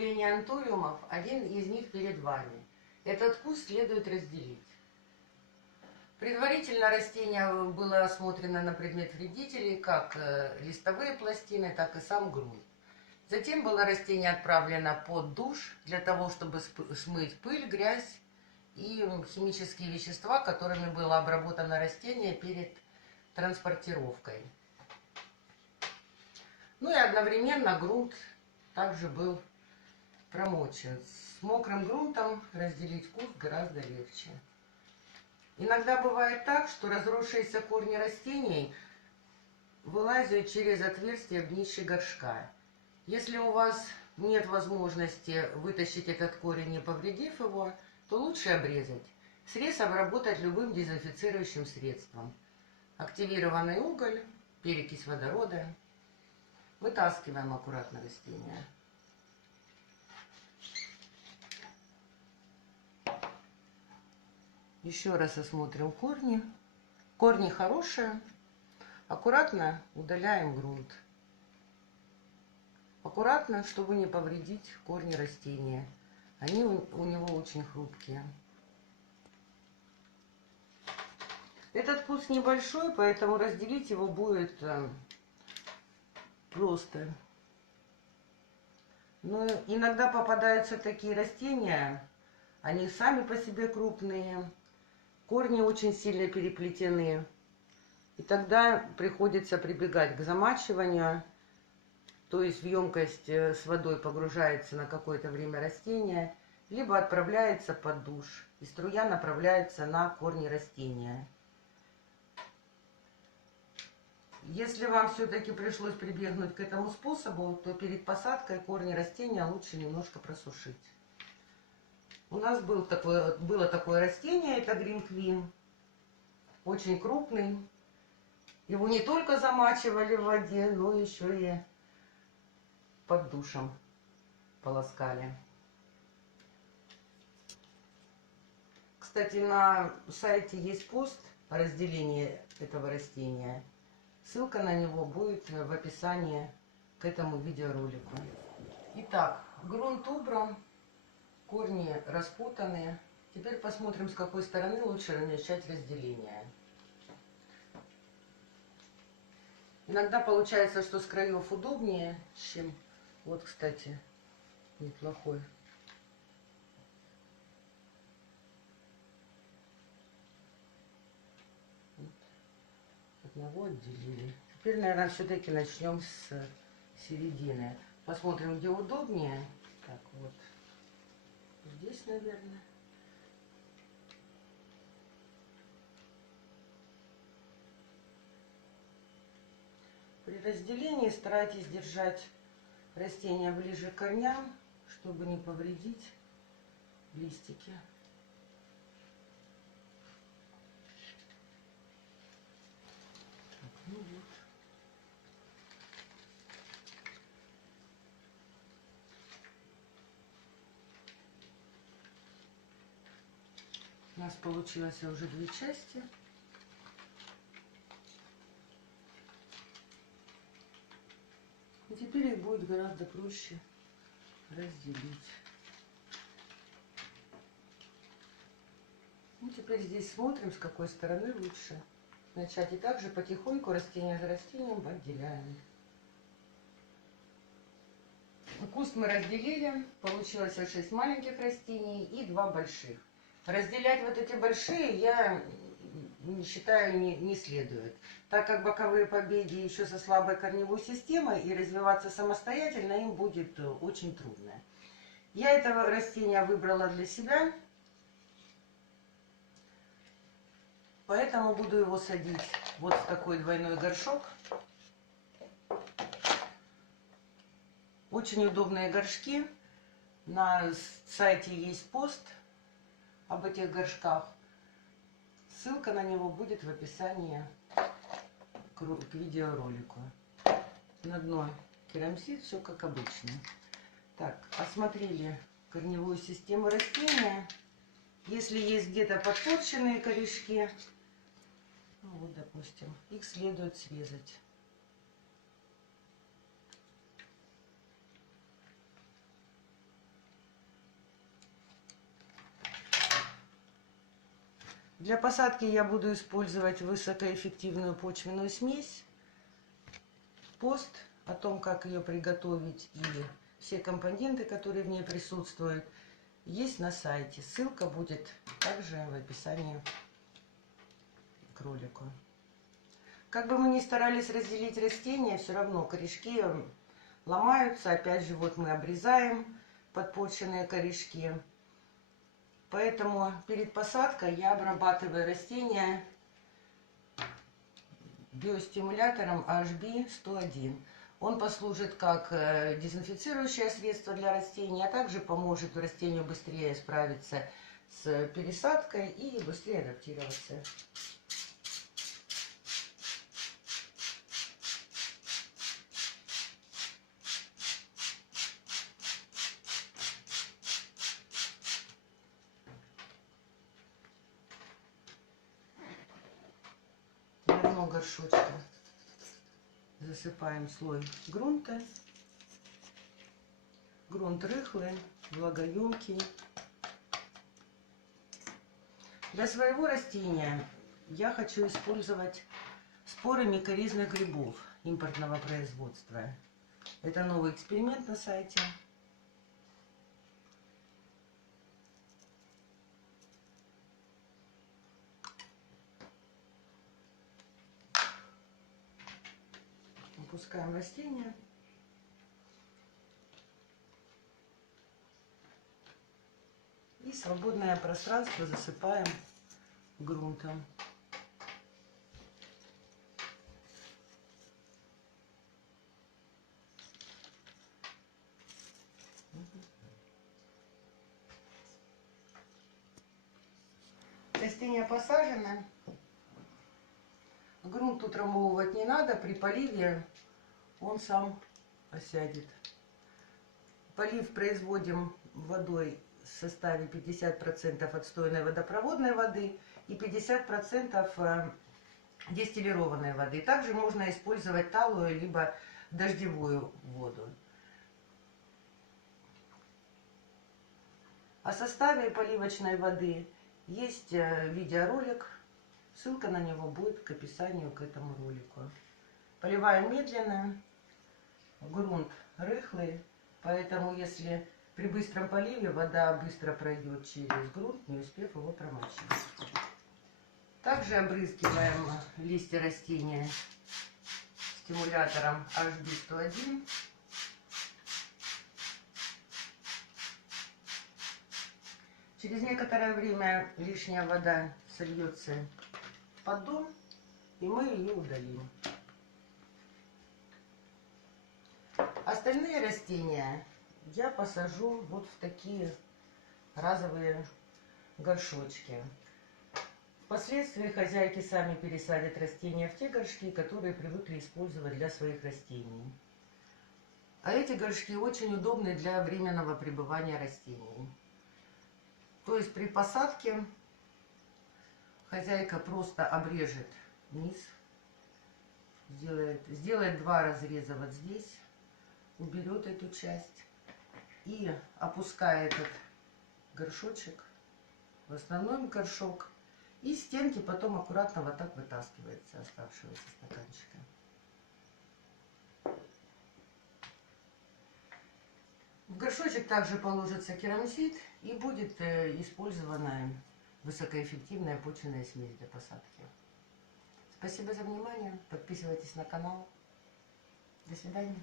скопления антуриумов, один из них перед вами. Этот куст следует разделить. Предварительно растение было осмотрено на предмет вредителей, как листовые пластины, так и сам грунт. Затем было растение отправлено под душ для того, чтобы смыть пыль, грязь и химические вещества, которыми было обработано растение перед транспортировкой. Ну и одновременно грунт также был промочен. С мокрым грунтом разделить куст гораздо легче. Иногда бывает так, что разросшиеся корни растений вылазят через отверстие в днище горшка. Если у вас нет возможности вытащить этот корень, не повредив его, то лучше обрезать. Срез обработать любым дезинфицирующим средством. Активированный уголь, перекись водорода. Вытаскиваем аккуратно растение. Еще раз осмотрим корни. Корни хорошие. Аккуратно удаляем грунт. Аккуратно, чтобы не повредить корни растения. Они у него очень хрупкие. Этот куст небольшой, поэтому разделить его будет просто. Но иногда попадаются такие растения, они сами по себе крупные, корни очень сильно переплетены. И тогда приходится прибегать к замачиванию, то есть в емкость с водой погружается на какое-то время растение, либо отправляется под душ, и струя направляется на корни растения. Если вам все-таки пришлось прибегнуть к этому способу, то перед посадкой корни растения лучше немножко просушить. У нас было такое растение, это Green Queen, очень крупный. Его не только замачивали в воде, но еще и под душем полоскали. Кстати, на сайте есть пост о разделении этого растения. Ссылка на него будет в описании к этому видеоролику. Итак, грунт убран, корни распутаны. Теперь посмотрим, с какой стороны лучше начать разделение. Иногда получается, что с краев удобнее, чем... Вот, кстати, неплохой. Одного отделили. Теперь, наверное, все-таки начнем с середины. Посмотрим, где удобнее. Так, вот. Здесь, наверное. При разделении старайтесь держать растение ближе к корням, чтобы не повредить листики. Так, ну вот. У нас получилось уже две части. И теперь их будет гораздо проще разделить. Ну, теперь здесь смотрим, с какой стороны лучше начать. И также потихоньку растение за растением отделяем. Куст мы разделили. Получилось 6 маленьких растений и 2 больших. Разделять вот эти большие я считаю не следует, так как боковые побеги еще со слабой корневой системой и развиваться самостоятельно им будет очень трудно. Я этого растения выбрала для себя, поэтому буду его садить вот в такой двойной горшок. Очень удобные горшки. На сайте есть пост об этих горшках. Ссылка на него будет в описании к видеоролику. На дно керамзит, все как обычно. Так, осмотрели корневую систему растения. Если есть где-то подпорченные корешки, ну вот, допустим, их следует срезать. Для посадки я буду использовать высокоэффективную почвенную смесь. Пост о том, как ее приготовить, и все компоненты, которые в ней присутствуют, есть на сайте. Ссылка будет также в описании к ролику. Как бы мы ни старались разделить растения, все равно корешки ломаются. Опять же, вот мы обрезаем подпорченные корешки. Поэтому перед посадкой я обрабатываю растения биостимулятором HB101. Он послужит как дезинфицирующее средство для растений, а также поможет растению быстрее справиться с пересадкой и быстрее адаптироваться. На дно горшочка засыпаем слой грунта. Грунт рыхлый, влагоемкий. Для своего растения я хочу использовать споры микорризных грибов импортного производства. Это новый эксперимент на сайте. Опускаем растение. И свободное пространство засыпаем грунтом. Растение посажено. Грунт утрамбовывать не надо. При поливе он сам осядет. Полив производим водой в составе 50% отстойной водопроводной воды и 50% дистиллированной воды. Также можно использовать талую либо дождевую воду. О составе поливочной воды есть видеоролик. Ссылка на него будет к описанию к этому ролику. Поливаем медленно. Грунт рыхлый, поэтому если при быстром поливе вода быстро пройдет через грунт, не успев его промочить. Также обрызгиваем листья растения стимулятором HB101. Через некоторое время лишняя вода сольется в поддон, и мы ее удалим. Остальные растения я посажу вот в такие разовые горшочки. Впоследствии хозяйки сами пересадят растения в те горшки, которые привыкли использовать для своих растений. А эти горшки очень удобны для временного пребывания растений. То есть при посадке хозяйка просто обрежет низ, сделает 2 разреза вот здесь, уберет эту часть и опускает этот горшочек в основной горшок. И стенки потом аккуратно вот так вытаскивается оставшегося стаканчика. В горшочек также положится керамзит и будет использована высокоэффективная почвенная смесь для посадки. Спасибо за внимание. Подписывайтесь на канал. До свидания.